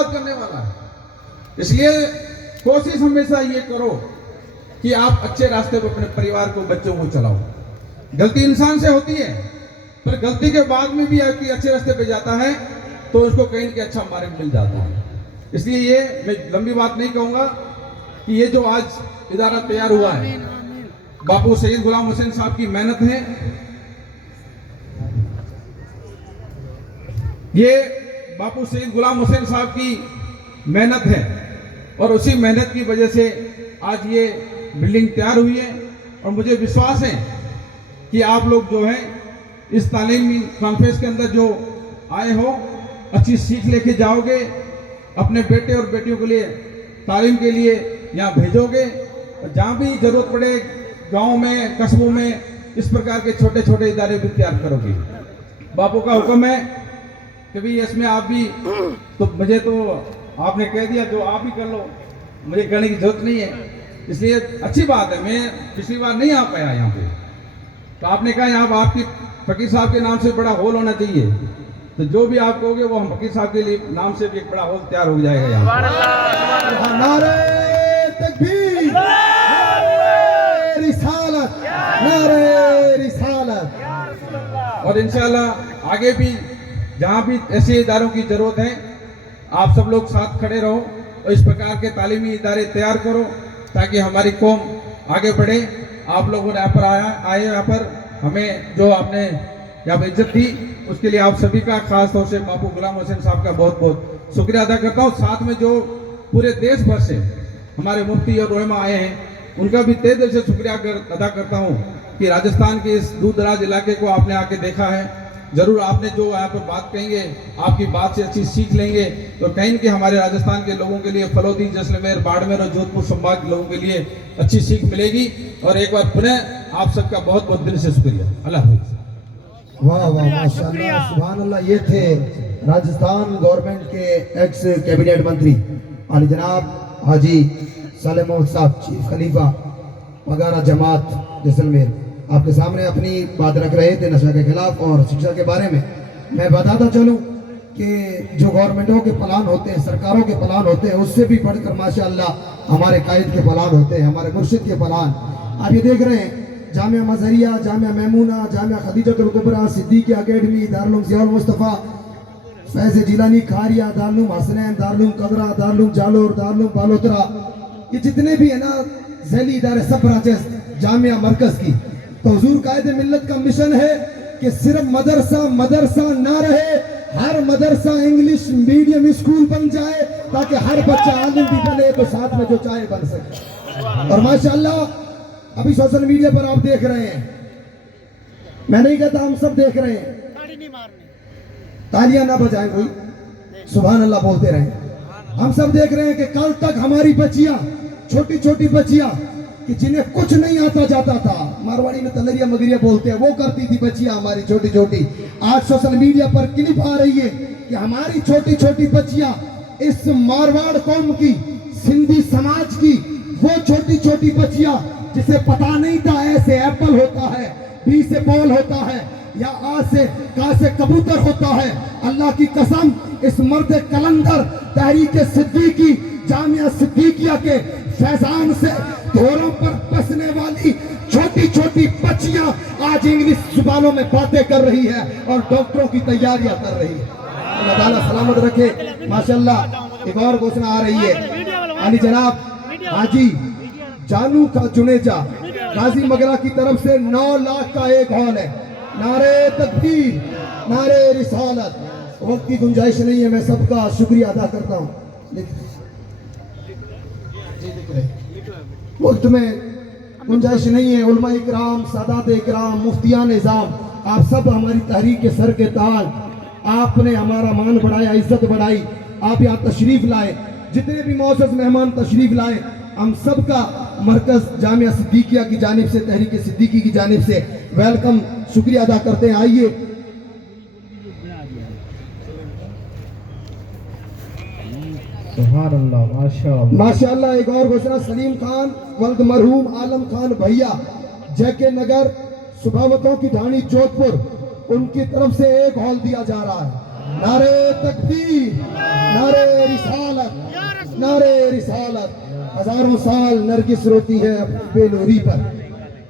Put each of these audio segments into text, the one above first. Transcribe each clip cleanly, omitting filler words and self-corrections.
बर्बाद करने वाला है। इसलिए कोशिश हमेशा ये करो कि आप अच्छे रास्ते पर अपने परिवार को, बच्चों को चलाओ। गलती इंसान से होती है, पर गलती के बाद में भी आपकी अच्छे रास्ते पे जाता है तो उसको कहीं न कहीं अच्छा मार्ग मिल जाता है। इसलिए ये मैं लंबी बात नहीं कहूँगा कि ये जो आज इदारा तैयार हुआ है, बापू सैयद गुलाम हुसैन साहब की मेहनत है। ये बापू सैयद गुलाम हुसैन साहब की मेहनत है और उसी मेहनत की वजह से आज ये बिल्डिंग तैयार हुई है। और मुझे विश्वास है कि आप लोग जो है इस तालीमी कॉन्फ्रेंस के अंदर जो आए हो, अच्छी सीख लेके जाओगे, अपने बेटे और बेटियों के लिए तालीम के लिए यहाँ भेजोगे। और जहाँ भी जरूरत पड़े गांव में, कस्बों में इस प्रकार के छोटे छोटे इदारे भी तैयार करोगे। बापू का हुक्म है कि भाई इसमें आप भी, तो मुझे तो आपने कह दिया जो आप ही कर लो, मुझे करने की जरूरत नहीं है। इसलिए अच्छी बात है, मैं पिछली बार नहीं आ पाया यहाँ पे, तो आपने कहा यहाँ आपकी फकीर साहब के नाम से बड़ा हॉल होना चाहिए, तो जो भी आप कहोगे वो हम फकीर साहब के लिए नाम से भी एक बड़ा हॉल तैयार हो जाएगा यहाँ। नारे तकबीर, नारे रिसालत, नारे रिसालत। और इंशाल्लाह आगे भी जहाँ भी ऐसे इदारों की जरूरत है, आप सब लोग साथ खड़े रहो और इस प्रकार के तालीमी इदारे तैयार करो ताकि हमारी कौम आगे बढ़े। आप लोगों ने यहाँ पर आए यहाँ पर हमें जो आपने यहाँ पर इज्जत दी, उसके लिए आप सभी का खास तौर से बापू गुलाम हुसैन साहब का बहुत बहुत शुक्रिया अदा करता हूँ। साथ में जो पूरे देश भर से हमारे मुफ्ती और रहमा आए हैं, उनका भी तहे दिल से शुक्रिया अदा करता हूँ कि राजस्थान के इस दूर दराज इलाके को आपने आके देखा है। जरूर आपने जो यहाँ पर बात कहेंगे, आपकी बात से अच्छी सीख लेंगे तो कहीं कि हमारे राजस्थान के लोगों के लिए, फलोदी, जैसलमेर, बाड़मेर और जोधपुर संभाग के लोगों के लिए अच्छी सीख मिलेगी। और एक बार पुनः आप सबका बहुत बहुत दिल से शुक्रिया। अल्लाह हाफ़िज़। वाह वाह, माशाअल्लाह, सुभान अल्लाह। ये थे राजस्थान गवर्नमेंट के एक्स कैबिनेट मंत्री आली जनाब हाजी सालेह मोहम्मद साहब, चीफ खलीफा वगैरह जमात जैसलमेर, आपके सामने अपनी बात रख रहे थे नशा के खिलाफ और शिक्षा के बारे में। मैं बताता चलूं कि जो गवर्नमेंटों के प्लान होते हैं, सरकारों के प्लान होते हैं, उससे भी बढ़कर माशाअल्लाह हमारे कायद के प्लान होते हैं, हमारे मुर्शिद के प्लान। आप ये देख रहे हैं, जामिया मज़हरिया, जामिया मैमूना, जामिया खदीजतुल कुबरा, सिद्दीकी अकेडमी, दारुल ज़ियाउल मुस्तफ़ा, फैज़ जिलानी खारिया, दारुल हसनैन, दारुल कदरा, दारुल जालोर, दारुल बालोतरा, ये जितने भी है ना ज़ैली इदारे, सब ब्रांचेस जामिया मरकज़ की। तो हुजूर कायद मिल्लत का मिशन है कि सिर्फ मदरसा ना रहे, हर मदरसा इंग्लिश मीडियम स्कूल बन जाए ताकि हर बच्चा आलिम भी बने तो साथ में जो चाहे बन सके। और माशाअल्लाह अभी सोशल मीडिया पर आप देख रहे हैं, मैं नहीं कहता, हम सब देख रहे हैं, तालियां ना बजाएं कोई, सुभान अल्लाह बोलते रहे। हम सब देख रहे हैं कि कल तक हमारी बच्चियां, छोटी छोटी बच्चियां कि जिन्हें कुछ नहीं आता जाता था, मारवाड़ी में तलरिया मगरिया बोलते हैं, वो करती थी बच्चियां हमारी छोटी छोटी। आज सोशल मीडिया पर क्लिप आ रही है कि हमारी छोटी छोटी बच्चियां, इस मारवाड़ कौम की, सिंधी समाज की वो छोटी छोटी बच्चियां जिसे पता नहीं था ए से एप्पल होता है, बी से बॉल होता है, या आ से का से कबूतर होता है। अल्लाह की कसम, इस मर्द कलंदर तहरीक सिद्दीकी, जामिया सिद्दीकिया के फैजान से धोरों पर बसने वाली छोटी छोटी बच्चियां आज इंग्लिश जुबानों में बातें कर रही है और डॉक्टरों की तैयारियां कर रही है। अल्लाह ताला सलामत रखे। माशाअल्लाह एक और घोषणा आ रही है, आली जनाब हाजी जानू का जुनेजा गाजी मगरा की तरफ से 9 लाख का एक हॉल है। नारे तकबीर, नारे रिसालत। वक्त की गुंजाइश नहीं है, मैं सबका शुक्रिया अदा करता हूँ। वक्त में गुंजाइश नहीं है। उलमा इकराम, सादात इकराम, मुफ्तियान निज़ाम, आप सब हमारी तहरीक के सर के ताज, आपने हमारा मान बढ़ाया, इज्जत बढ़ाई, आप यहाँ तशरीफ लाए, जितने भी मौजूद मेहमान तशरीफ लाए, हम सब का मरकज जामिया सिद्दीकिया की जानिब से, तहरीक सिद्दीकी की जानिब से वेलकम, शुक्रिया अदा करते हैं। आइए माशाअल्लाह। एक और घोषणा, सलीम खान वल्द मरहूम आलम खान भैया, जैके नगर, सुबावतों की ढाणी, जोधपुर, उनकी तरफ से एक हॉल दिया जा रहा है। नारे तकबीर, नारे रिसालत, नारे रिसालत। हजारों साल नरगिस रोती है अपनी बेनूरी पर,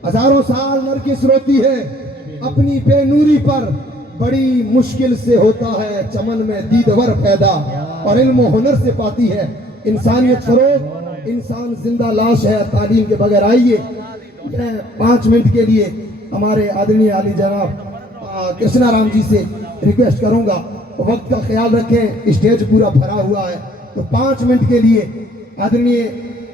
हजारों साल नरगिस रोती है अपनी बेनूरी पर। बड़ी मुश्किल से होता है चमन में दीदवर पैदा, और इल्म हुनर से पाती है इंसानियत फरोग। इंसान जिंदा लाश है तालीम के बगैर। आइए मैं 5 मिनट के लिए हमारे आदरणीय आली जनाब कृष्णा राम जी से रिक्वेस्ट करूंगा, वक्त का ख्याल रखें, स्टेज पूरा भरा हुआ है। तो 5 मिनट के लिए आदरणीय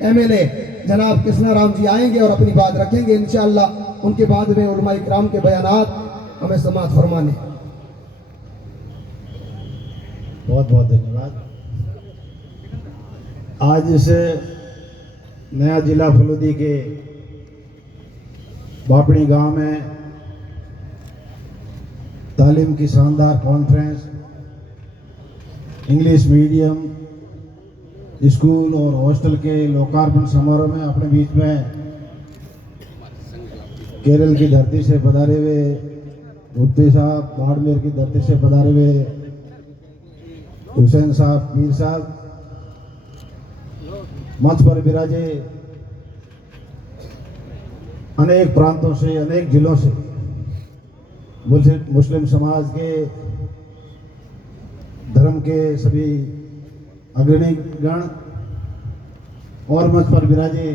MLA जनाब कृष्णा राम जी आएंगे और अपनी बात रखेंगे इंशाअल्लाह। उनके बाद में उलमा इकराम के बयानात हमें समाअत फरमाने। बहुत बहुत धन्यवाद। आज इस नया जिला फलोदी के बापड़ी गांव में तालीम की शानदार कॉन्फ्रेंस, इंग्लिश मीडियम स्कूल और हॉस्टल के लोकार्पण समारोह में अपने बीच में केरल की धरती से पधारे हुए मुफ्ती साहब, बाड़मेर की धरती से पधारे हुए हुसैन साहब, पीर साहब, मंच पर विराजे अनेक प्रांतों से, अनेक जिलों से मुस्लिम समाज के धर्म के सभी अग्रणी गण, और मंच पर विराजे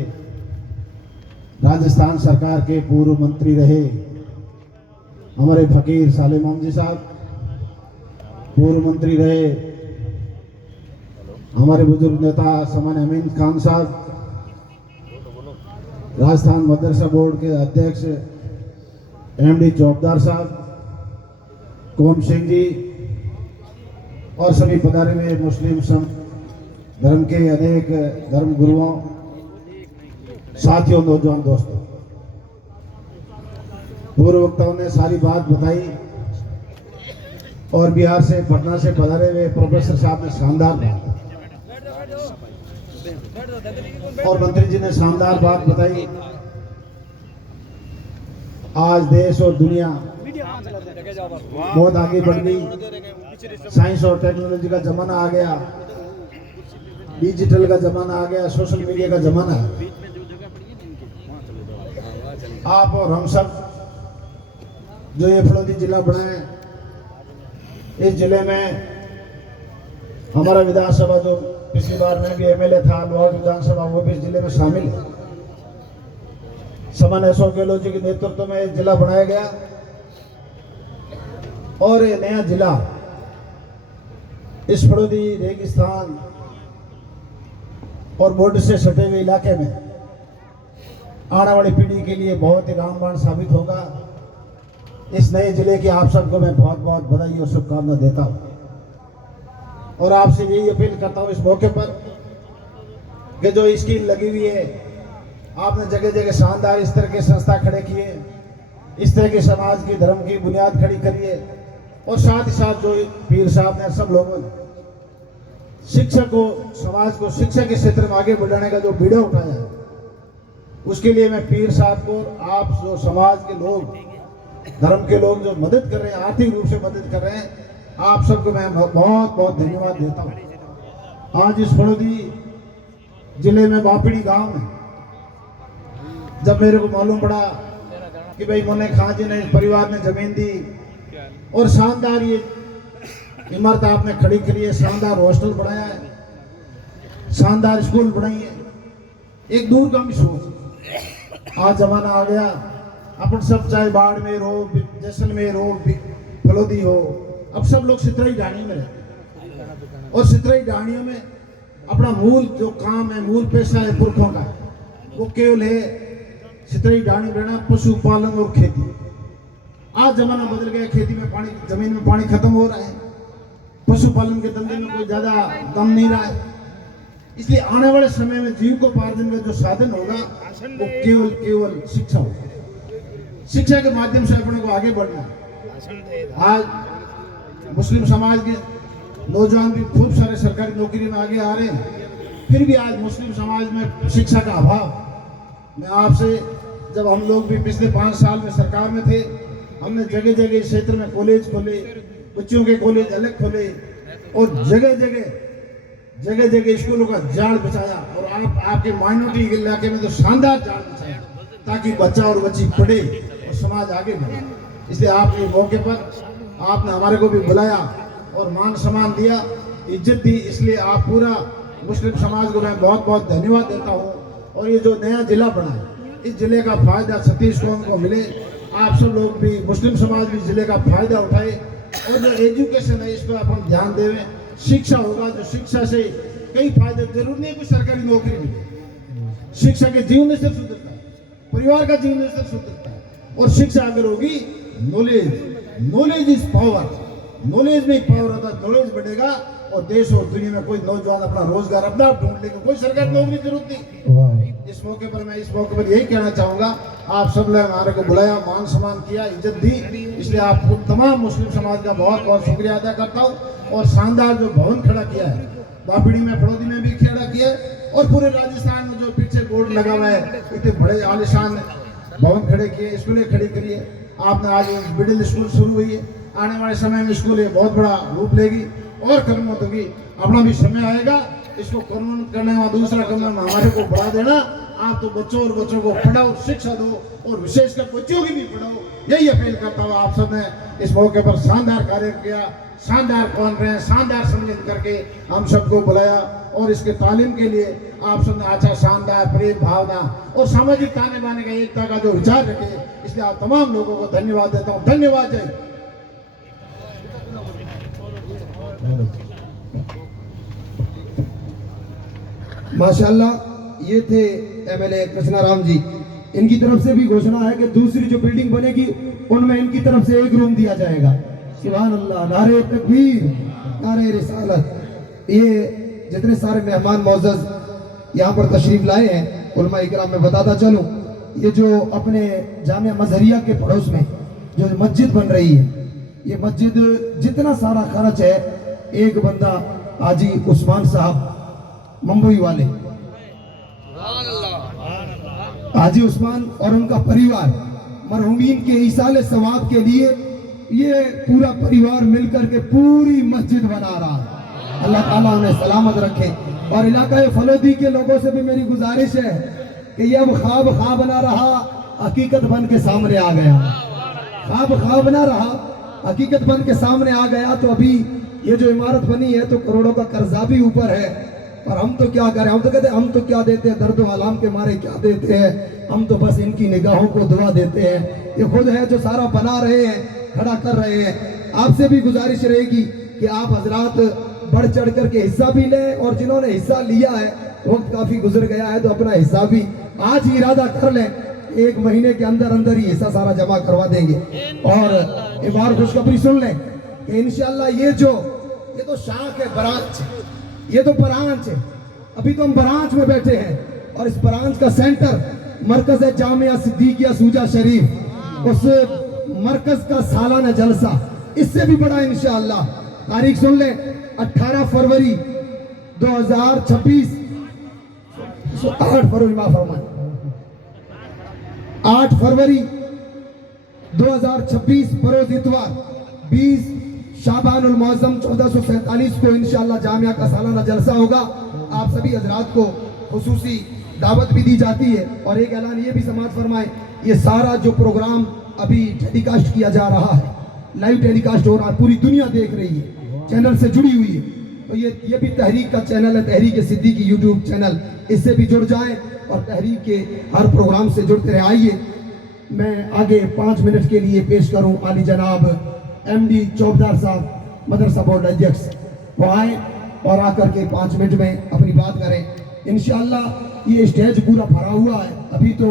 राजस्थान सरकार के पूर्व मंत्री रहे हमारे फकीर साले मोहम्मद साहब, पूर्व मंत्री रहे हमारे बुजुर्ग नेता समान अमीन खान साहब, राजस्थान मदरसा बोर्ड के अध्यक्ष MD चौबदार साहब, कोम सिंह जी, और सभी पधारे हुए मुस्लिम धर्म के अनेक धर्म गुरुओं, साथियों, नौजवान दोस्तों। पूर्व वक्ताओं ने सारी बात बताई और बिहार से, पटना से पधारे हुए प्रोफेसर साहब ने शानदार बात, और मंत्री जी ने शानदार बात बताई। आज देश और दुनिया बहुत आगे बढ़ गई, साइंस और टेक्नोलॉजी का जमाना आ गया, डिजिटल का जमाना आ गया, सोशल मीडिया का जमाना है। आप और हम सब जो ये फलोदी जिला बनाए, इस जिले में हमारा विधानसभा जो पिछली बार में भी MLA था, लोहार विधानसभा, वो भी इस जिले में शामिल है। समन अशोक गहलोत जी के नेतृत्व में एक जिला बनाया गया, और ये नया जिला इस फलोदी रेगिस्तान और बॉर्डर से सटे हुए इलाके में आने वाली पीढ़ी के लिए बहुत ही रामबाण साबित होगा। इस नए जिले की आप सबको मैं बहुत बहुत बधाई और शुभकामना देता हूँ, और आपसे यही अपील करता हूँ इस मौके पर कि जो स्कीम लगी हुई है, आपने जगह जगह शानदार इस तरह के संस्था खड़े किए, इस तरह के समाज की धर्म की बुनियाद खड़ी करिए, और साथ ही साथ जो पीर साहब ने, सब लोगों ने शिक्षा को, समाज को शिक्षा के क्षेत्र में आगे बढ़ाने का जो बीड़ा उठाया है, उसके लिए मैं पीर साहब को, आप जो समाज के लोग, धर्म के लोग जो मदद कर रहे हैं, आर्थिक रूप से मदद कर रहे हैं, आप सबको मैं बहुत बहुत धन्यवाद देता हूँ। आज इस फलोदी जिले में बापड़ी गांव में जब मेरे को मालूम पड़ा कि भाई मोने खां जी ने, इस परिवार ने जमीन दी और शानदार ये इमारत आपने खड़ी करी है, शानदार हॉस्टल बनाया है, शानदार स्कूल बनाई है, एक दूरगामी सोच। आज जमाना आ गया, अपन सब चाहे बाड़मेर हो, जैसलमेर हो, फलोदी हो, अब सब लोग सितरई ढाणी में रहते, और सितरई ढाणियों में अपना मूल जो काम है, मूल पेशा है पुरखों का, वो केवल है सितरई ढाणी रहना, पशुपालन और खेती। आज जमाना बदल गया, खेती में पानी, जमीन में पानी खत्म हो रहा है, पशुपालन के धंधे में कोई ज्यादा दम नहीं रहा है, इसलिए आने वाले समय में जीविकोपार्जन का जो साधन होगा वो केवल शिक्षा होगा। शिक्षा के माध्यम से अपने को आगे बढ़ना है। आज मुस्लिम समाज के नौजवान भी खूब सारे सरकारी नौकरी में आगे आ रहे हैं, फिर भी आज मुस्लिम समाज में शिक्षा का अभाव। मैं आपसे, जब हम लोग भी पिछले 5 साल में सरकार में थे, हमने जगह जगह क्षेत्र में कॉलेज खोले, बच्चों के कॉलेज अलग खोले और जगह जगह स्कूलों का जाल बिछाया। और आपके माइनॉरिटी के इलाके में तो शानदार जाल बिछाया ताकि बच्चा और बच्ची पढ़े और समाज आगे बढ़े। इसलिए आपके मौके पर आपने हमारे को भी बुलाया और मान सम्मान दिया, इज्जत दी, इसलिए आप पूरा मुस्लिम समाज को मैं बहुत बहुत धन्यवाद देता हूँ। और ये जो नया जिला बना है, इस जिले का फायदा सतीश कौम को मिले, आप सब लोग भी, मुस्लिम समाज भी जिले का फायदा उठाए। और जो एजुकेशन है इस पर अपन ध्यान देवें, शिक्षा होगा, जो शिक्षा से कई फायदे, जरूर नहीं कोई सरकारी नौकरी मिले, शिक्षा के जीवन स्तर सुधरता है, परिवार का जीवन स्तर सुधरता है। और शिक्षा अगर होगी, नॉलेज इज पावर, नॉलेज में पावर होता है, नॉलेज बढ़ेगा और देश और दुनिया में कोई नौजवान अपना रोजगार अपना ढूंढ लेगा, कोई सरकारी नौकरी की जरूरत नहीं। इस मौके पर यही कहना चाहूंगा, आप सब ने हमारे को बुलाया, मान सम्मान किया, इज्जत दी, इसलिए आपको तमाम मुस्लिम समाज का बहुत बहुत शुक्रिया अदा करता हूँ। और शानदार जो भवन खड़ा किया है, बापड़ी में, फड़ौदी में भी खड़ा किया है, और पूरे राजस्थान में जो पीछे बोर्ड लगा हुआ है, इतने बड़े आलिशान भवन खड़े किए, स्कूलें खड़ी करिए। आपने आज मिडिल स्कूल शुरू हुई है, आने वाले समय में स्कूल ये बहुत बड़ा रूप लेगी और कदमत होगी। अपना भी समय आएगा, इसको कदमत करने में, दूसरा कदम हमारे को बढ़ा देना। आप तो बच्चों को पढ़ाओ, शिक्षा दो, और विशेषकर बच्चों की भी पढ़ाओ, यही अपील करता हूँ। आप सबने इस मौके पर शानदार कार्य किया, शानदार कॉन्फ्रेंस, शानदार सम्मेलन करके हम सबको बुलाया, और इसके तालीम के लिए आप सबने अच्छा शानदार प्रेम भावना और सामाजिक ताने बाने का एकता का जो विचार रखे, इसलिए आप तमाम लोगों को धन्यवाद देता हूँ। धन्यवाद। जय। माशाल्लाह, ये थे एमएलए कृष्णाराम जी। इनकी तरफ से भी घोषणा है कि दूसरी जो बिल्डिंग बनेगी उनमें इनकी तरफ से एक रूम दिया जाएगा। सुभान अल्लाह, नारे तकबीर, नारे रिसालत। ये जितने सारे मेहमान मौजूद यहाँ पर तशरीफ लाए हैं, उलमा इकराम में बताता चलूं, ये जो अपने जामिया मजहरिया के पड़ोस में जो मस्जिद बन रही है, ये मस्जिद जितना सारा खर्च है, एक बंदा हाजी उस्मान साहब मुंबई वाले, हाजी उस्मान और उनका परिवार मरहूमीन के ईसाले सवाब के लिए ये पूरा परिवार मिलकर के पूरी मस्जिद बना रहा है। अल्लाह ताला उन्हें सलामत रखे। और इलाका फलोदी के लोगों से भी मेरी गुजारिश है कि ये अब ख्वाब ना रहा, हकीकत बन के सामने आ गया। ख्वाब ना रहा, हकीकत बन के सामने आ गया। तो अभी ये जो इमारत बनी है तो करोड़ों का कर्जा भी ऊपर है, और हम तो क्या करें, हम तो कहते हैं हम तो क्या देते हैं, दर्द आलाम के मारे क्या देते हैं, हम तो बस इनकी निगाहों को दुआ देते हैं। ये खुद है जो सारा बना रहे हैं, खड़ा कर रहे हैं। आपसे भी गुजारिश रहेगी कि आप हजरात बढ़ चढ़ करके हिस्सा भी लें, और जिन्होंने हिस्सा लिया है, वक्त काफी गुजर गया है, तो अपना हिस्सा भी आज ही इरादा कर लें, 1 महीने के अंदर अंदर ही हिस्सा सारा जमा करवा देंगे। और एक बार खुशखबरी सुन लें कि इंशाल्लाह ये तो शाख है, ब्रांच, ये तो ब्रांच है। अभी तो हम ब्रांच में बैठे हैं, और इस ब्रांच का सेंटर मरकज है जामिया सिद्दीकिया सूजा शरीफ। उस मरकज का सालाना जलसा इससे भी बड़ा इंशाअल्लाह। तारीख सुन ले, 18 फरवरी 2026, 8 फरवरी माफ फरमाएं, 8 फरवरी 2026 बरोज इतवार 20 शाबानुल मुअज्जम 1447 को इंशाअल्लाह जामिया का सालाना जलसा होगा। आप सभी हजरात को खुसूसी दावत भी दी जाती है। और एक ऐलान ये भी समाज फरमाए, ये सारा जो प्रोग्राम अभी टेलीकास्ट किया जा रहा है, लाइव टेलीकास्ट हो रहा है, पूरी दुनिया देख रही है, चैनल से जुड़ी हुई है। तो ये भी तहरीक का चैनल है, तहरीक सिद्दीकी यूट्यूब चैनल, इससे भी जुड़ जाएं और तहरीक के हर प्रोग्राम से जुड़ते रहे। आइए मैं आगे 5 मिनट के लिए पेश करूं आली जनाब MD चौबदार साहब, मदरसा बोर्ड अध्यक्ष, वो आए और आकर के 5 मिनट में अपनी बात करें। इंशाअल्लाह ये स्टेज पूरा भरा हुआ है। अभी तो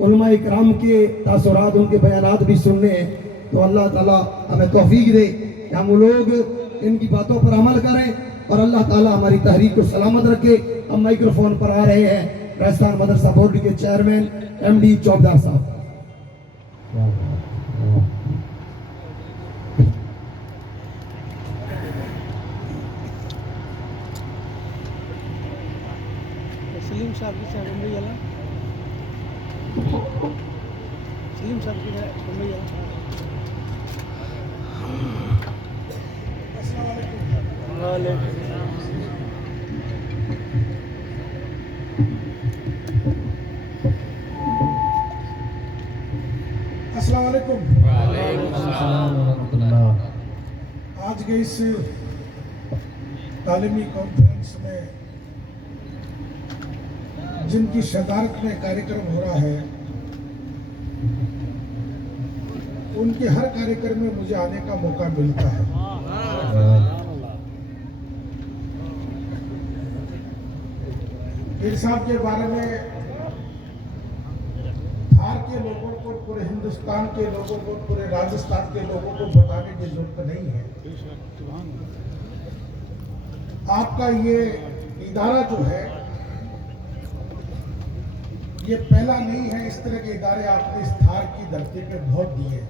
उलमा इकराम के तासुरात, उनके बयानात भी सुनने हैं, तो अल्लाह ताला हमें तौफीक दे कि हम लोग इनकी बातों पर अमल करें, और अल्लाह ताला हमारी तहरीक को सलामत रखे। हम माइक्रोफोन पर आ रहे हैं राजस्थान मदरसा बोर्ड के चेयरमैन MD चौबदार साहब। सलीम साहब की मुंबई वाला, सलीम साहब की मुंबई वाला। अस्सलाम वालेकुम। आज के इस तालीमी कॉन्फ्रेंस में जिनकी सदारत में कार्यक्रम हो रहा है, उनके हर कार्यक्रम में मुझे आने का मौका मिलता है। पीर साहब के बारे में थार के लोगों को, पूरे हिंदुस्तान के लोगों को, पूरे राजस्थान के लोगों को बताने की जरूरत नहीं है। आपका ये इदारा जो है, ये पहला नहीं है। इस तरह के इदारे आपने इस थार की धरती पे बहुत दिए।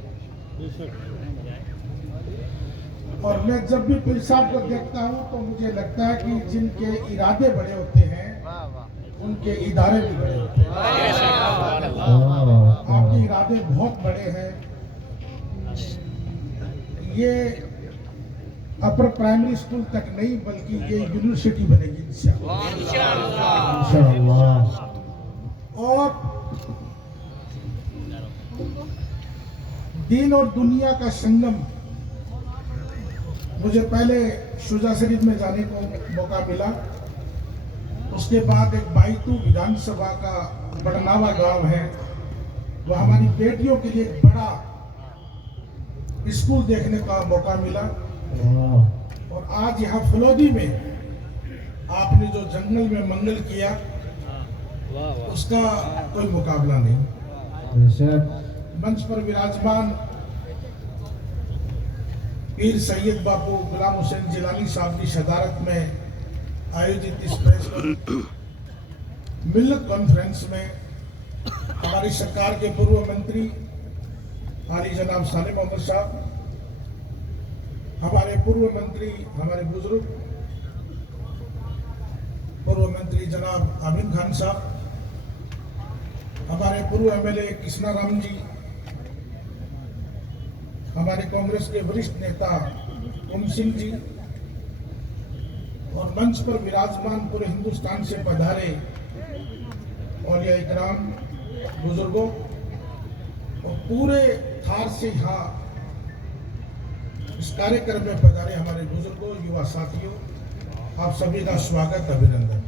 और मैं जब भी पीर साहब को देखता हूँ तो मुझे लगता है कि जिनके इरादे बड़े होते हैं, उनके इदारे भी बड़े होते हैं। आपके इरादे बहुत बड़े हैं। ये अपर प्राइमरी स्कूल तक नहीं, बल्कि ये यूनिवर्सिटी बनेगी इंशाअल्लाह। और दीन और दुनिया का संगम, मुझे पहले शुजा शरीफ में जाने को मौका मिला। उसके बाद एक बाइतू विधानसभा का बड़नावा गांव है, वो हमारी बेटियों के लिए एक बड़ा स्कूल देखने का मौका मिला। और आज यहाँ फलोदी में आपने जो जंगल में मंगल किया, उसका कोई मुकाबला नहीं। मंच पर विराजमान पीर सैयद बापू गुलाम हुसैन जिलानी साहब की सदारत में आयोजित इस प्रेस मिल्लत कॉन्फ्रेंस में हमारी सरकार के पूर्व मंत्री आली जनाब सालिम अहमद साहब, हमारे पूर्व मंत्री, हमारे बुजुर्ग पूर्व मंत्री जनाब आमिर खान साहब, हमारे पूर्व एमएलए कृष्णा राम जी, हमारे कांग्रेस के वरिष्ठ नेता ओम सिंह जी, और मंच पर विराजमान पूरे हिंदुस्तान से पधारे औलिया इकराम, बुजुर्गों, और पूरे थार से यहाँ इस कार्यक्रम में पधारे हमारे बुजुर्गों, युवा साथियों, आप सभी का स्वागत, अभिनंदन।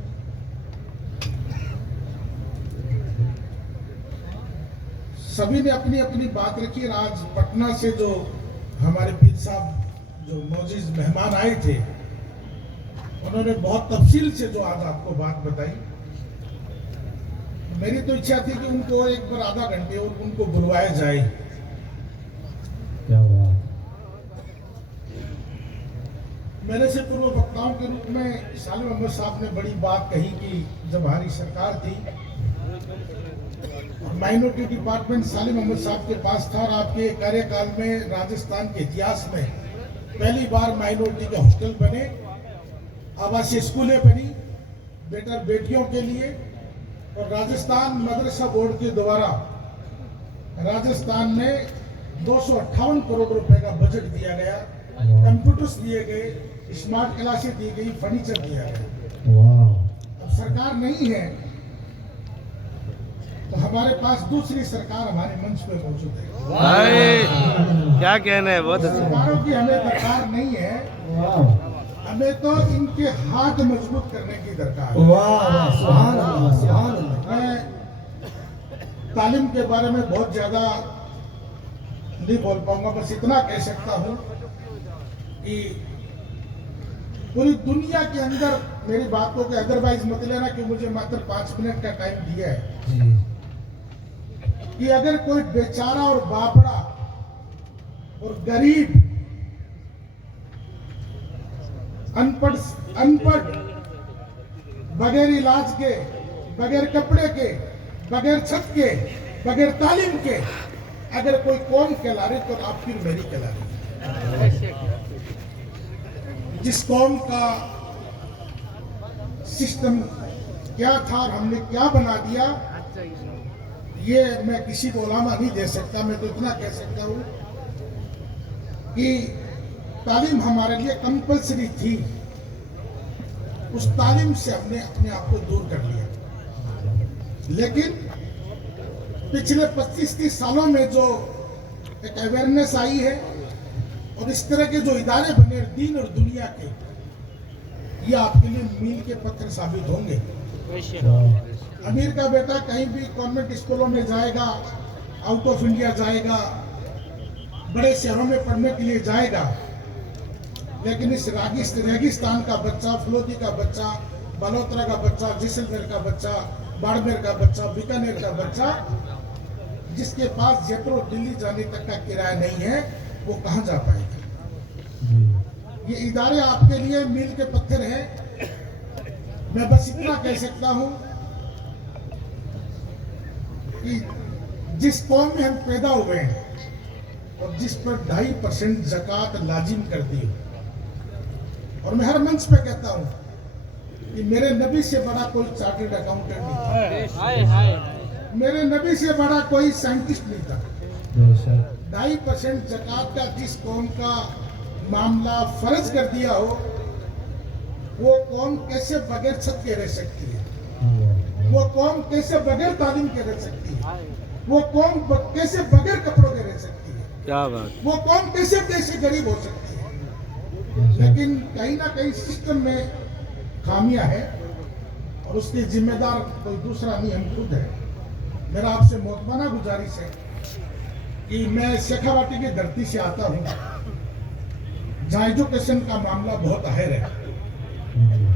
सभी ने अपनी अपनी बात रखी। आज पटना से जो हमारे पीर साहब जो मौजूद मेहमान आए थे, उन्होंने बहुत तफसील से जो आज आपको बात बताई। मेरी तो इच्छा थी कि उनको एक बार आधा घंटे और उनको बुलवाया जाए। क्या हुआ? मेरे से पूर्व वक्ताओं के रूप में सालिम अहमद साहब ने बड़ी बात कही कि जब हमारी सरकार थी, माइनॉरिटी डिपार्टमेंट सालिम अहमद साहब के पास था, और आपके कार्यकाल में राजस्थान के इतिहास में पहली बार माइनॉरिटी के हॉस्टल बने, आवासीय स्कूलें बनी बेटियों के लिए, और राजस्थान मदरसा बोर्ड के द्वारा राजस्थान में 258 करोड़ रुपए का बजट दिया गया, कंप्यूटर्स दिए गए, स्मार्ट क्लासें दी गई, फर्नीचर दिया गया। अब सरकार नहीं है तो हमारे पास दूसरी सरकार हमारे मंच पे मौजूद है। भाई क्या कहना है, बहुत अच्छा। सरकारों की हमें दरकार नहीं है, हमें तो इनके हाथ मजबूत करने की दरकार है। सुभान अल्लाह, सुभान अल्लाह। मैं तालीम के बारे में बहुत ज्यादा नहीं बोल पाऊंगा, बस इतना कह सकता हूं कि पूरी दुनिया के अंदर मेरी बातों के अदरवाइज मत लेना कि मुझे मात्र 5 मिनट का टाइम दिया है, कि अगर कोई बेचारा और बापड़ा और गरीब, अनपढ़, बगैर इलाज के, बगैर कपड़े के, बगैर छत के, बगैर तालीम के अगर कोई कौम कहला रही तो आप फिर मेरी कहला रही। जिस कौम का सिस्टम क्या था और हमने क्या बना दिया, ये मैं किसी को उलामा नहीं दे सकता। मैं तो इतना कह सकता हूँ कि तालीम हमारे लिए कंपल्सरी थी, उस तालीम से हमने अपने आप को दूर कर लिया। लेकिन पिछले 25-30 सालों में जो एक अवेयरनेस आई है और इस तरह के जो इदारे बने दीन और दुनिया के, ये आपके लिए मील के पत्थर साबित होंगे। अमीर का बेटा कहीं भी कॉन्वेंट स्कूलों में जाएगा, आउट ऑफ इंडिया जाएगा, बड़े शहरों में पढ़ने के लिए जाएगा, लेकिन इस रेगिस्तान का बच्चा, फलोदी का बच्चा, बालोतरा का बच्चा, जैसलमेर का बच्चा, बाड़मेर का बच्चा, बीकानेर का बच्चा, जिसके पास जयपुर और दिल्ली जाने तक का किराया नहीं है, वो कहाँ जा पाएगा? ये इदारे आपके लिए मील के पत्थर हैं। मैं बस इतना कह सकता हूं कि जिस कौम में हम पैदा हुए हैं और जिस पर 2.5% ज़कात लाजिम कर दी, और मैं हर मंच पे कहता हूं कि मेरे नबी से बड़ा कोई चार्टर्ड अकाउंटेंट नहीं था, मेरे नबी से बड़ा कोई साइंटिस्ट नहीं था। 2.5% ज़कात का जिस कौम का मामला फर्ज कर दिया हो, वो कौम कैसे बगैर छत के रह सकती है? वो कौम कैसे बगैर तालीम के रह सकती है? वो कौम कैसे बगैर कपड़ों के रह सकती है? क्या बात। वो कौम कैसे गरीब हो सकती है? लेकिन कहीं ना कहीं सिस्टम में खामियां है और उसके जिम्मेदार कोई दूसरा नहीं, हम खुद है। मेरा आपसे मोहतबाना गुजारिश है कि मैं शेखावाटी की धरती से आता हूँ, जहाँ एजुकेशन का मामला बहुत अहम है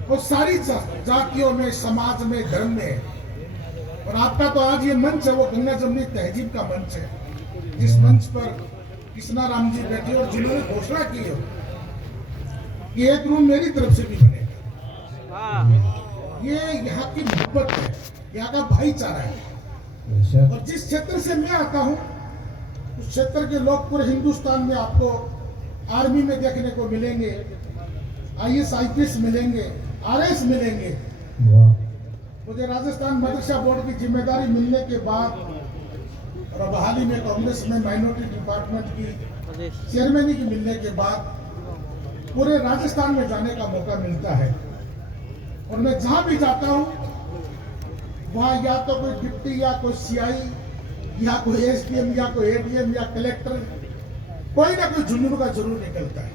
और सारी जातियों में, समाज में, धर्म में है। और आपका तो आज ये मंच है, वो गंगा जमनी तहजीब का मंच है, जिस मंच पर कृष्णा राम जी बैठे और जिन्होंने घोषणा की हो कि एक रूम मेरी तरफ से भी बनेगा। ये यहाँ की मोहब्बत है, यहाँ का भाईचारा है। और जिस क्षेत्र से मैं आता हूँ, उस क्षेत्र के लोग पूरे हिंदुस्तान में आपको आर्मी में देखने को मिलेंगे, IAS IPS मिलेंगे, RS मिलेंगे। मुझे राजस्थान मदरसा बोर्ड की जिम्मेदारी मिलने के बाद और अब हाल ही में कांग्रेस में माइनॉरिटी डिपार्टमेंट की चेयरमैनी की मिलने के बाद पूरे राजस्थान में जाने का मौका मिलता है। और मैं जहां भी जाता हूं, वहां या तो कोई डिप्टी या कोई CI या कोई SDM या कोई ADM या कलेक्टर, कोई ना कोई झुंझुनू का जरूर निकलता है।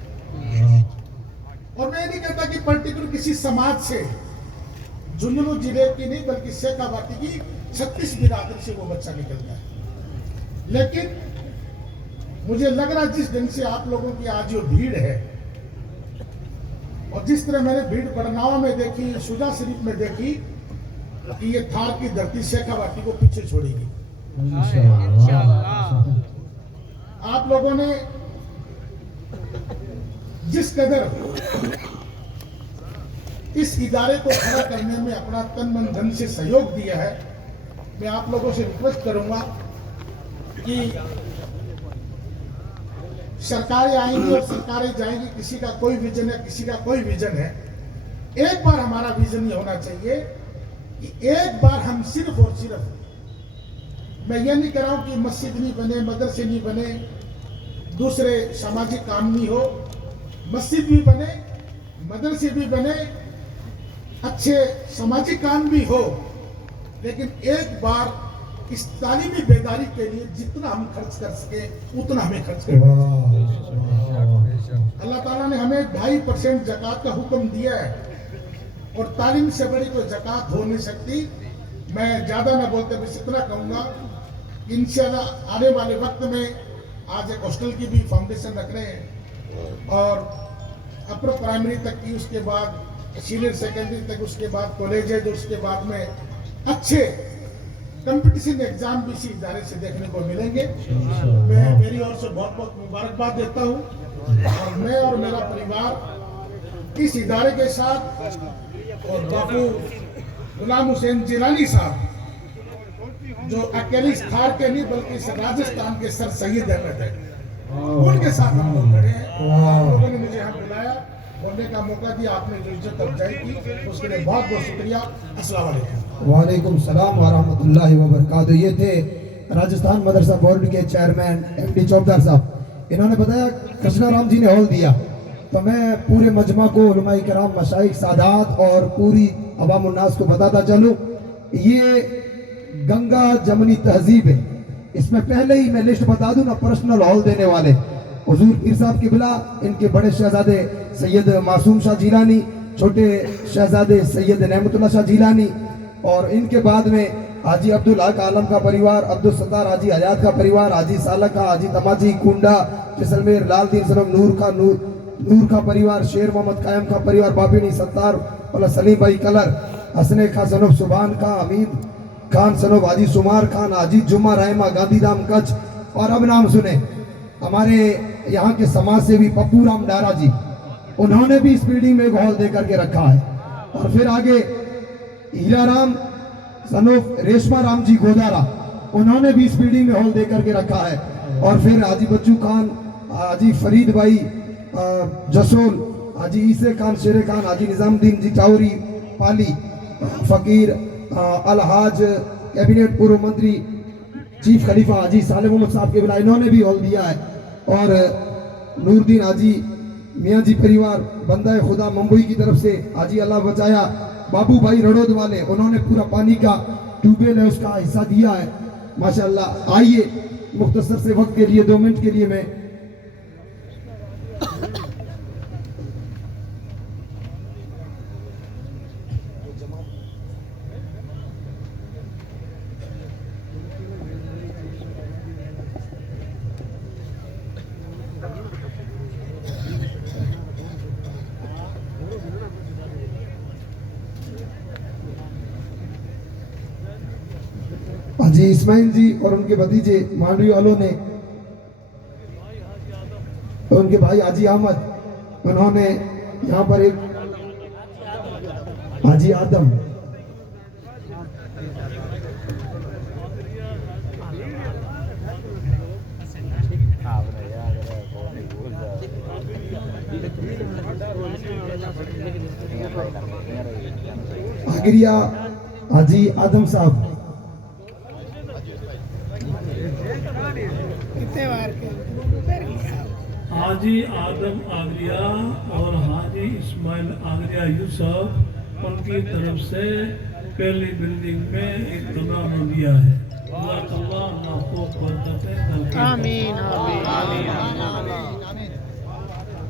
और मैं नहीं कहता कि पर्टिकुलर किसी समाज से, झुंझुनू जिले की नहीं बल्कि शेखावाटी की 36 बिरादरी से वो बच्चा निकलता है। लेकिन मुझे लग रहा है जिस ढंग से आप लोगों की आज जो भीड़ है और जिस तरह मैंने भीड़ बड़नावा में देखी, शुजा शरीफ में देखी, कि ये थार की धरती शेखावाटी को पीछे छोड़ेगी। आप लोगों ने जिस कदर इस इदारे को खड़ा करने में अपना तन मन धन से सहयोग दिया है, मैं आप लोगों से रिक्वेस्ट करूंगा कि सरकारें आएंगी और सरकारें जाएंगी, किसी का कोई विजन है, किसी का कोई विजन है। एक बार हमारा विजन ये होना चाहिए कि एक बार हम सिर्फ और सिर्फ, मैं ये नहीं कह रहा हूं कि मस्जिद नहीं बने, मदरसे नहीं बने, दूसरे सामाजिक काम नहीं हो, मस्जिद भी बने, मदरसे भी बने, अच्छे सामाजिक काम भी हो, लेकिन एक बार इस तालीमी बेदारी के लिए जितना हम खर्च कर सके उतना हमें खर्च करना चाहिए। अल्लाह ताला ने हमें 2.5% ज़कात का हुक्म दिया है और तालीम से बड़ी कोई ज़कात हो नहीं सकती। मैं ज़्यादा ना बोलते बस इतना कहूँगा, इंशाल्लाह आने वाले वक्त में आज एक हॉस्टल की भी फाउंडेशन रख रहे हैं और अपर प्राइमरी तक की, उसके बाद सीनियर सेकेंडरी तक, उसके बाद कॉलेज है, जो उसके बाद में अच्छे कंपटीशन एग्जाम भी इसी इदारे से देखने को मिलेंगे। मैं मेरी ओर से बहुत बहुत मुबारकबाद देता हूँ और मैं और मेरा परिवार इस इदारे के साथ और बापू गुलाम हुसैन जिलानी साहब जो अकेले इस थार के नहीं बल्कि इस राजस्थान के सर सैयद अहमद है, उनके साथ हम लोग खड़े हैं। आप लोगों ने मुझे यहाँ बुलाया, बोलने का मौका दिया, आपने जो इज्जत अफजाई की उसके लिए बहुत बहुत शुक्रिया। अस्सलाम वालेकुम। वालेकुम सलाम व रहमतुल्लाहि व बरकातहू। ये थे राजस्थान मदरसा बोर्ड के चेयरमैन MD चौबदार साहब। इन्होंने बताया कृष्णा राम जी ने हॉल दिया, तो मैं पूरे मजमा को उलमाए कराम, मशाइख, सादात और पूरी अवाम उन्नास को बताता चलूँ, ये गंगा जमनी तहजीब है। इसमें पहले ही मैं लिस्ट बता दूं ना, पर्सनल हॉल देने वाले हुजूर पीर साहब किबला, इनके बड़े शहजादे सैयद मासूम शाह जिलानी, छोटे शहजादे सैयद नेमतुल्लाह शाह जिलानी, और इनके बाद में हाजी अब्दुल हक आलम का परिवार, अब्दुल सत्तार हाजी हयात का परिवार, हाजी सालक का, हाजी तमाजी कुंडा जैसलमेर, लालदीन सनम नूर का परिवार, शेर मोहम्मद कायम का परिवार, बाबिनी सत्तार वाला सलीम भाई कलर, हसने खां सनब सुबान खां, हमीद खान सनब हाजी सुमार खान, हाजी जुम्मा रहमा गांधीधाम कच्छ। और अब नाम सुने, हमारे यहाँ के समाज सेवी पप्पू राम डारा जी, उन्होंने भी इस बिल्डिंग में एक हॉल दे करके रखा है। और फिर आगे हीरा राम सनोफ रेशमा राम जी गोदारा, उन्होंने भी इस बिल्डिंग में हॉल दे करके रखा है। और फिर हाजी बच्चू खान, हाजी फरीद भाई जसोल, हाजी ईसे खान शेरे खान, हाजी निजामुद्दीन जी चाउरी पाली, फकीर अलहाज कैबिनेट पूर्व मंत्री चीफ खलीफा हाजी साले मोहम्मद साहब के बिला, इन्होंने भी हॉल दिया है। और नूरदीन हाजी मियाँ जी परिवार बंदा खुदा मुंबई की तरफ से हाजी अल्लाह बचाया बाबू भाई रड़ोद वाले, उन्होंने पूरा पानी का ट्यूबवेल है उसका हिस्सा दिया है माशाल्लाह। आइए मुख्तसर से वक्त के लिए 2 मिनट के लिए मैं हाजी इस्माइल जी और उनके भतीजे मांडवी वालों ने, और उनके भाई हाजी अहमद, उन्होंने यहाँ पर एक हाजी आदम, आगरिया हाजी आदम साहब, कितने बार के हाजी आदम आगरिया और हाजी इस्माइल आगरिया यूसुफ, उनकी तरफ से पहली बिल्डिंग में एक तमाम दिया है। आमीन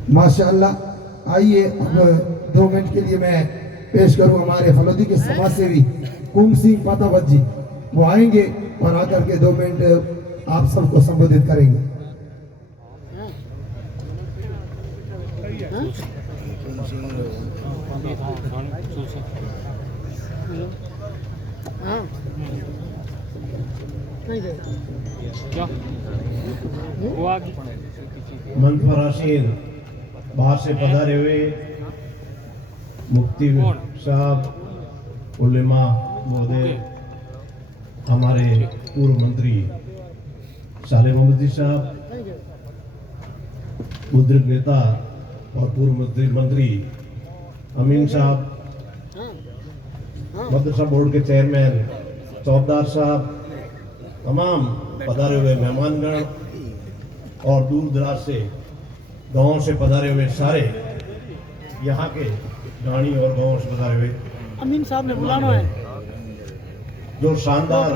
माशाअल्लाह। आइए अब 2 मिनट के लिए मैं पेश करूं हमारे फलोदी के समाज सेवी कुम सिंह पातावत जी, वो आएंगे और आकर के 2 मिनट आप सबको संबोधित करेंगे। मनफराशीन, बाहर से पधारे हुए मुफ्ती साहब, उलेमा महोदय, हमारे पूर्व मंत्री साले मोहम्मद साहब, बुजुर्ग नेता और पूर्व मंत्री अमीन साहब, मदरसा बोर्ड के चेयरमैन चौबदार साहब, तमाम पधारे हुए मेहमानगण और दूर दराज से गाँव से पधारे हुए सारे यहाँ के गाड़ी और गाँव से पधारे हुए अमीन साहब ने बुलाना है, जो शानदार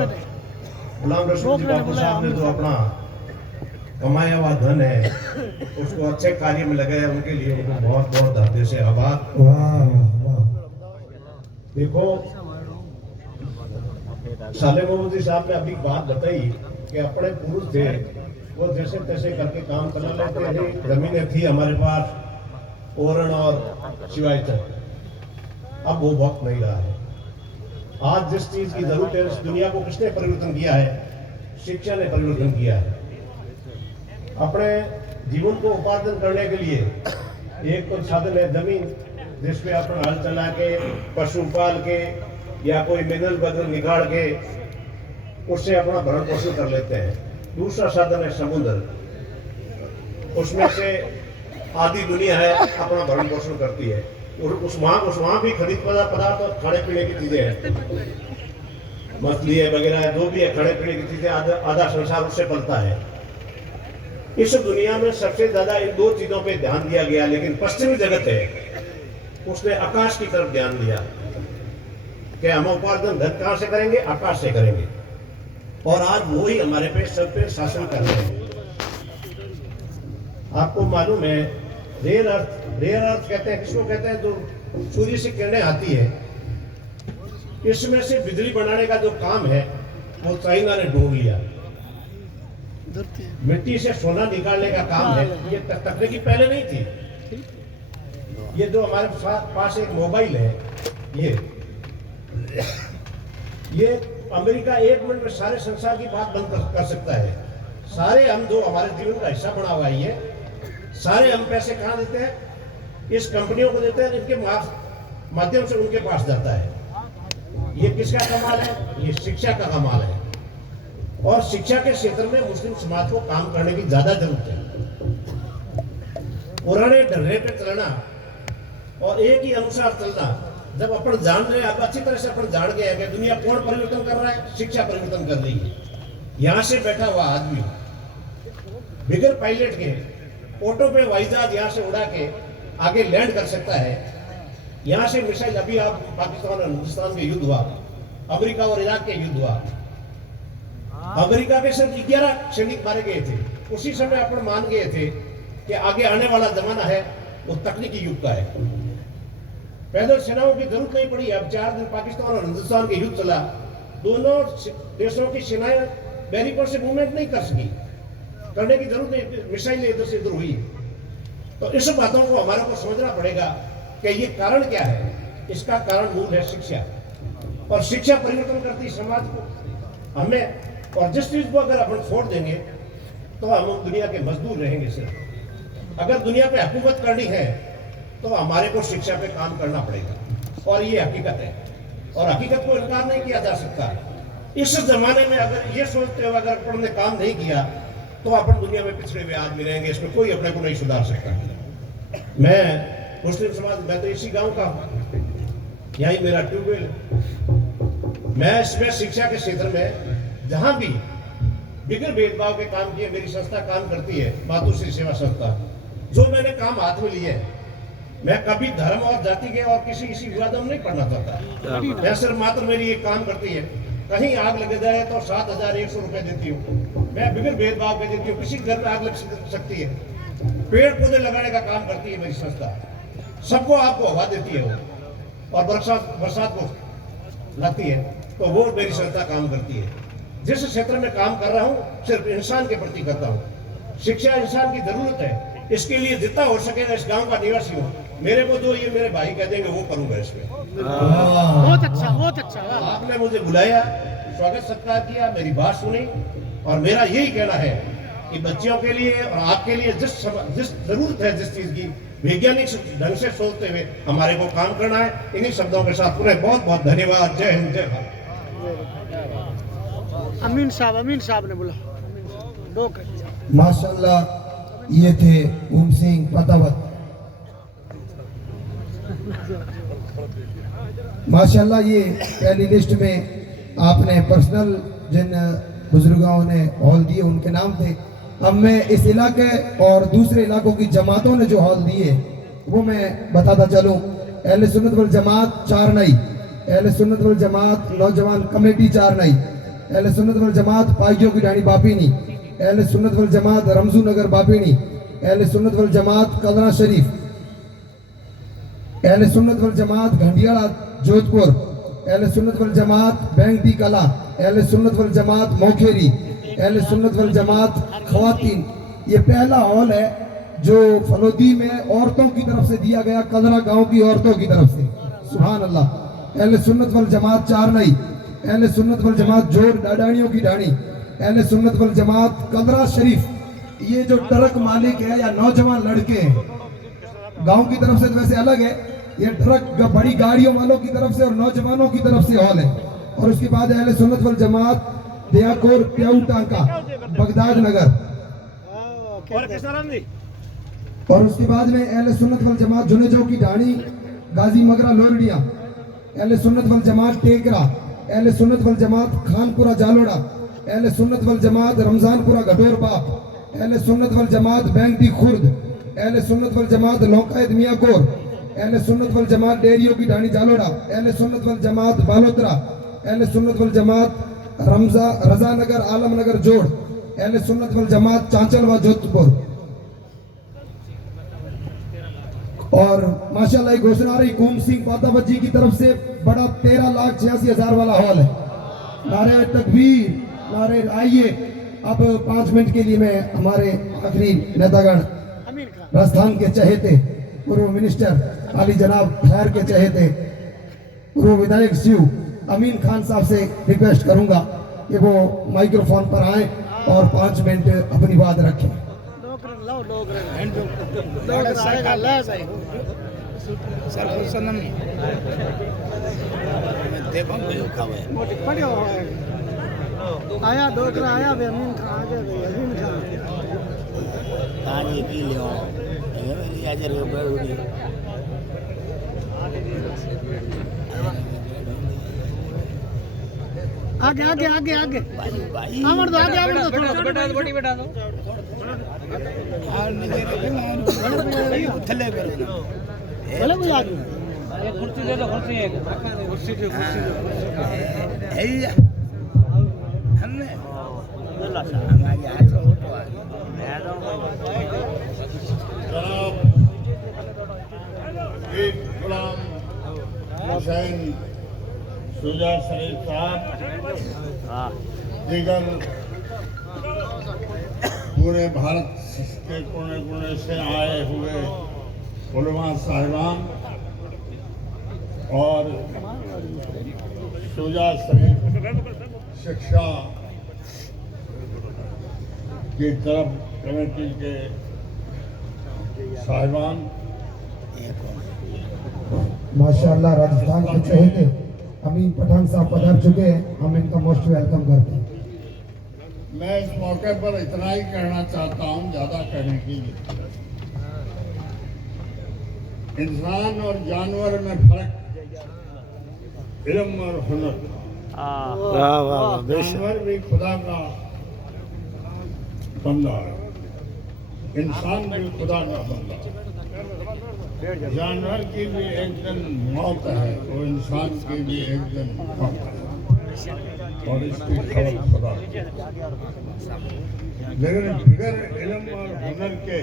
गुलाम रसूल बापू साहब ने जो अपना कमाया हुआ धन है उसको अच्छे कार्य में लगाया, उनके लिए उनको बहुत बहुत हृदय से आभार। देखो साले मोहम्मद साहब ने अभी बात बताई कि अपने पुरुष थे वो जैसे तैसे करके काम चला लेते थे, जमीनें थी हमारे पास ओरण और सिवाय तक, अब वो वक्त नहीं रहा है। आज जिस चीज की जरूरत है इस दुनिया को किसने परिवर्तन किया है? शिक्षा ने परिवर्तन किया है। अपने जीवन को उपार्जन करने के लिए एक तो साधन है जमीन, जिसपे अपना हल चला के पशु पाल के या कोई मिनरल बदल निकाल के उससे अपना भरण पोषण कर लेते हैं। दूसरा साधन है समुद्र, उसमें से आधी दुनिया है अपना भरण पोषण करती है, और उस वहाँ भी खरीद पदार्थ और खाने पीने की चीजें हैं, मछली है वगैरह जो भी है, खाने पीने की चीजें, आधा संसार उससे पलता है। इस दुनिया में सबसे ज्यादा इन दो चीजों पे ध्यान दिया गया, लेकिन पश्चिमी जगत है उसने आकाश की तरफ ध्यान दिया कि हम उपार्जन धन कहां से करेंगे, आकाश से करेंगे। और आज वो ही हमारे पे सब पे शासन कर रहे हैं। आपको मालूम है रेयर अर्थ कहते हैं, किसको कहते हैं, जो सूर्य से किरणें आती है, इसमें से बिजली बनाने का जो काम है वो चाइना ने ढूंढ लिया। मिट्टी से सोना निकालने का काम है, ये तकनीकी पहले नहीं थी। ये जो हमारे पास एक मोबाइल है, ये अमेरिका 1 मिनट में सारे संसार की बात बंद कर सकता है। सारे हम जो हमारे जीवन का हिस्सा बना हुआ है, ये सारे हम पैसे कहाँ देते हैं, इस कंपनियों को देते हैं, इनके माध्यम से उनके पास जाता है। ये किसका कमाल है? ये शिक्षा का कमाल है। और शिक्षा के क्षेत्र में मुस्लिम समाज को काम करने की ज्यादा जरूरत है। पुराने ढर्रे पे चलना और एक ही अनुसार चलना, जब अपन जान रहे हैं, अब अच्छी तरह से अपन जान गए हैं कि दुनिया कौन परिवर्तन कर रहा है, शिक्षा परिवर्तन कर रही है। यहाँ से बैठा हुआ आदमी बिगर पायलट के ऑटो पे वाईजहाज यहाँ से उड़ा के आगे लैंड कर सकता है। यहाँ से मिसाइल, अभी आप पाकिस्तान और हिंदुस्तान के युद्ध हुआ, अमेरिका और इराक के युद्ध हुआ, अमेरिका के सिर्फ 11 सैनिक मारे गए थे। उसी समय अपन मान गए थे कि आगे आने वाला जमाना है वो तकनीकी युग का है। पैदल सेनाओं की जरूरत नहीं पड़ी। अब 4 दिन पाकिस्तान और हिंदुस्तान के युद्ध चला, दोनों देशों की सेनाएं बैरिकेड से मूवमेंट नहीं कर सकी, करने की जरूरत नहीं, मिसाइल इधर से इधर हुई। तो इस बातों को हमारे को समझना पड़ेगा कि ये कारण क्या है। इसका कारण मूल है शिक्षा, और शिक्षा परिवर्तन करती समाज को, हमें। और जिस चीज को अगर अपन छोड़ देंगे तो हम दुनिया के मजदूर रहेंगे। सिर्फ अगर दुनिया पे हुकूमत करनी है तो हमारे को शिक्षा पे काम करना पड़ेगा, और ये हकीकत है, और हकीकत को इनकार नहीं किया जा सकता। इस जमाने में अगर ये सोचते हुए अगर अपन ने काम नहीं किया तो अपन दुनिया में पिछड़े हुए आदमी रहेंगे, इसमें कोई अपने को नहीं सुधार सकता। मैं मुस्लिम समाज, मैं तो इसी गांव का हूं, यही मेरा ट्यूबवेल। मैं इसमें शिक्षा के क्षेत्र में जहां भी बिगर भेदभाव के काम किए, मेरी संस्था काम करती है, मातुश्री सेवा संस्था। जो मैंने काम हाथ में लिए, मैं कभी धर्म और जाति के और किसी विवाद में नहीं पड़ना चाहता। मैं सिर्फ मात्र मेरी एक काम करती है, कहीं आग लग जाए तो 7,100 रुपए देती हूँ। मैं बिगर भेदभाव के देती हूँ। किसी घर में आग लग सकती है, पेड़ पौधे लगाने का काम करती है मेरी संस्था। सबको आपको हवा देती है वो, और बरसात को लाती है, तो वो मेरी संस्था काम करती है। जिस क्षेत्र में काम कर रहा हूँ सिर्फ इंसान के प्रति करता हूँ। शिक्षा इंसान की जरूरत है, इसके लिए जितना हो सकेगा, इस गांव का निवासी हूँ, मेरे को जो ये मेरे भाई कह देंगे वो करूंगा इसमें। बहुत अच्छा, बहुत अच्छा। आपने मुझे बुलाया, स्वागत सत्कार किया, मेरी बात सुनी, और मेरा यही कहना है कि बच्चियों के लिए और आपके लिए जिस जरूरत है, जिस चीज की, वैज्ञानिक ढंग से सोचते हुए हमारे को काम करना है। इन्हीं शब्दों के साथ पुनः बहुत बहुत धन्यवाद। जय हिंद, जय भारत। अमीन साहब ने बोला दो कर। माशाल्लाह, ये थे ओम सिंह पतावत। माशाल्लाह, ये पहली लिस्ट में आपने पर्सनल जिन बुजुर्गों ने हॉल दिए उनके नाम थे। अब मैं इस इलाके और दूसरे इलाकों की जमातों ने जो हॉल दिए वो मैं बताता चलूं। अहले सुन्नत वल जमात चारनई, अहले सुन्नत वल जमात नौजवान कमेटी चारनई, अहले सुन्नत वल जमात पाइयों की डाणी बापीनी, अहले सुन्नत वल जमात रमजू नगर बापीनी, अहले सुन्नत वल जमात कलरा शरीफ, अहले सुन्नत वल जमात घंडियाला जोधपुर, अहले सुन्नत वल जमात बैंगटी कला, अहले सुन्नत वल जमात मोखेरी, अहले सुन्नत वल जमात खवातीन। ये पहला हॉल है जो फलोदी में औरतों की तरफ से दिया गया, कदरा गांव की औरतों की तरफ से। सुभान अल्लाह। अहले सुन्नत वल जमात चारनई, अहले सुन्नत वल जमात जोड़ डाडानियों की डाणी, अहले सुन्नत वल जमात कदरा शरीफ। ये जो ट्रक मालिक है या नौजवान लड़के हैं, गांव की तरफ से तो वैसे अलग है, ये ट्रक बड़ी गाड़ियों वालों की तरफ से और नौजवानों की तरफ से हॉल है। और उसके बाद अहले सुन्नत वल जमात दयाकोर प्याऊ टांका बगदाद नगर, और उसके बाद में अहले सुन्नत वल जमात जुनेजो की ढाणी गाजी मगरा लोरडिया, अहले सुन्नत वल जमात टेकरा, अहले सुन्नत वल जमात खानपुरा जालोड़ा, अहले सुन्नत वल जमात रमजानपुरा घटोर बाप, अहले सुन्नत वल जमात बैंगटी खुर्द, अहले सुन्नत वल जमात लौकायत मियाँकोर, अहले सुन्नत वल जमात डेरियो की ढाणी जालोड़ा, अहले सुन्नत वल जमात बालोतरा, अहले सुन्नत वल जमात रजानगर आलमनगर जोड़, अहले सुन्नत वल जमात चांचल व जोधपुर। और माशाल्लाह एक घोषणा आ रही कुम सिंह पातावत जी की तरफ से बड़ा 13,86,000 वाला हॉल है। नारे तकबीर, नारे आइए। अब 5 मिनट के लिए मैं हमारे आखिरी नेतागण अमीर खान राजस्थान के चहेते पूर्व मिनिस्टर आली जनाब खैर के चहेते पूर्व विधायक शिव अमीन खान साहब से रिक्वेस्ट करूंगा कि वो माइक्रोफोन पर आए और 5 मिनट अपनी बात रखें। लोग आएगा ला जाए पढ़ो आया डोकरा आया भी अमीन खान आ गया भाई अमीन खान आगे आगे आगे आगे आमर दो आगे आमर दो थोड़ा बैठा दो बड़ी बैठा दो थल्ले करो बोले कोई आगे कुर्सी दे दो कुर्सी एक कुर्सी दे है या हमने अल्लाह साहब आगे आ तो फोटो आ वीर गुलाम हुसैन शुजा शरीफ साहब दीगर पूरे भारत के कोने कोने से आए हुए उलमा साहिबान और शुजा शरीफ शिक्षा की तरफ कमेटी के साहिबान, माशाअल्लाह राजस्थान के चहेते अमीन पठान साहब पधार चुके हैं, हम इनका मोस्ट वेलकम करते हैं। मैं इस मौके पर इतना ही कहना चाहता हूँ, ज़्यादा कहने की। इंसान और जानवर में फर्क इल्म और हुनर। जानवर भी खुदा का बंदा है, इंसान भी खुदा का बंदा है। जानवर की भी एक दिन मौत है, वो इंसान की भी एक दिन मौत है, और इसकी खबर खुदा। लेकिन बगैर इल्म और हुनर के